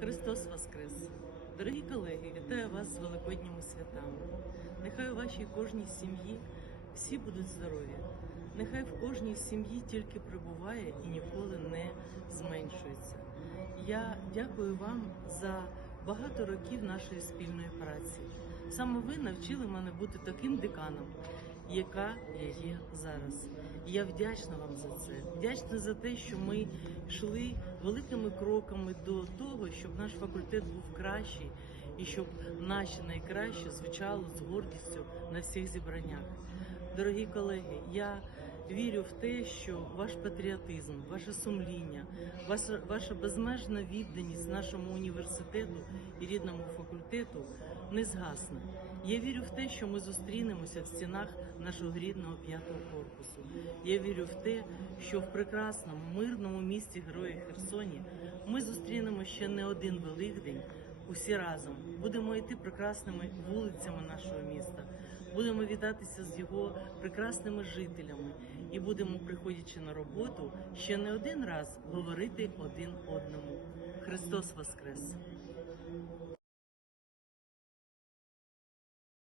Христос Воскрес! Дорогі колеги, вітаю вас з Великодніми святами. Нехай у вашій кожній сім'ї всі будуть здорові. Нехай в кожній сім'ї тільки прибуває і ніколи не зменшується. Я дякую вам за багато років нашої спільної праці. Саме ви навчили мене бути таким деканом, яка я є зараз. Я вдячна вам за це. Вдячна за те, що ми йшли великими кроками до того, щоб наш факультет був кращий і щоб наші найкраще звучало з гордістю на всіх зібраннях. Дорогі колеги, я вірю в те, що ваш патріотизм, ваше сумління, ваша, ваша безмежна відданість нашому університету і рідному факультету не згасне. Я вірю в те, що ми зустрінемося в стінах нашого рідного п'ятого корпусу. Я вірю в те, що в прекрасному мирному місті Герої Херсоні ми зустрінемо ще не один Великдень. Усі разом будемо йти прекрасними вулицями нашого міста, будемо вітатися з його прекрасними жителями і будемо, приходячи на роботу, ще не один раз говорити один одному. Христос Воскрес!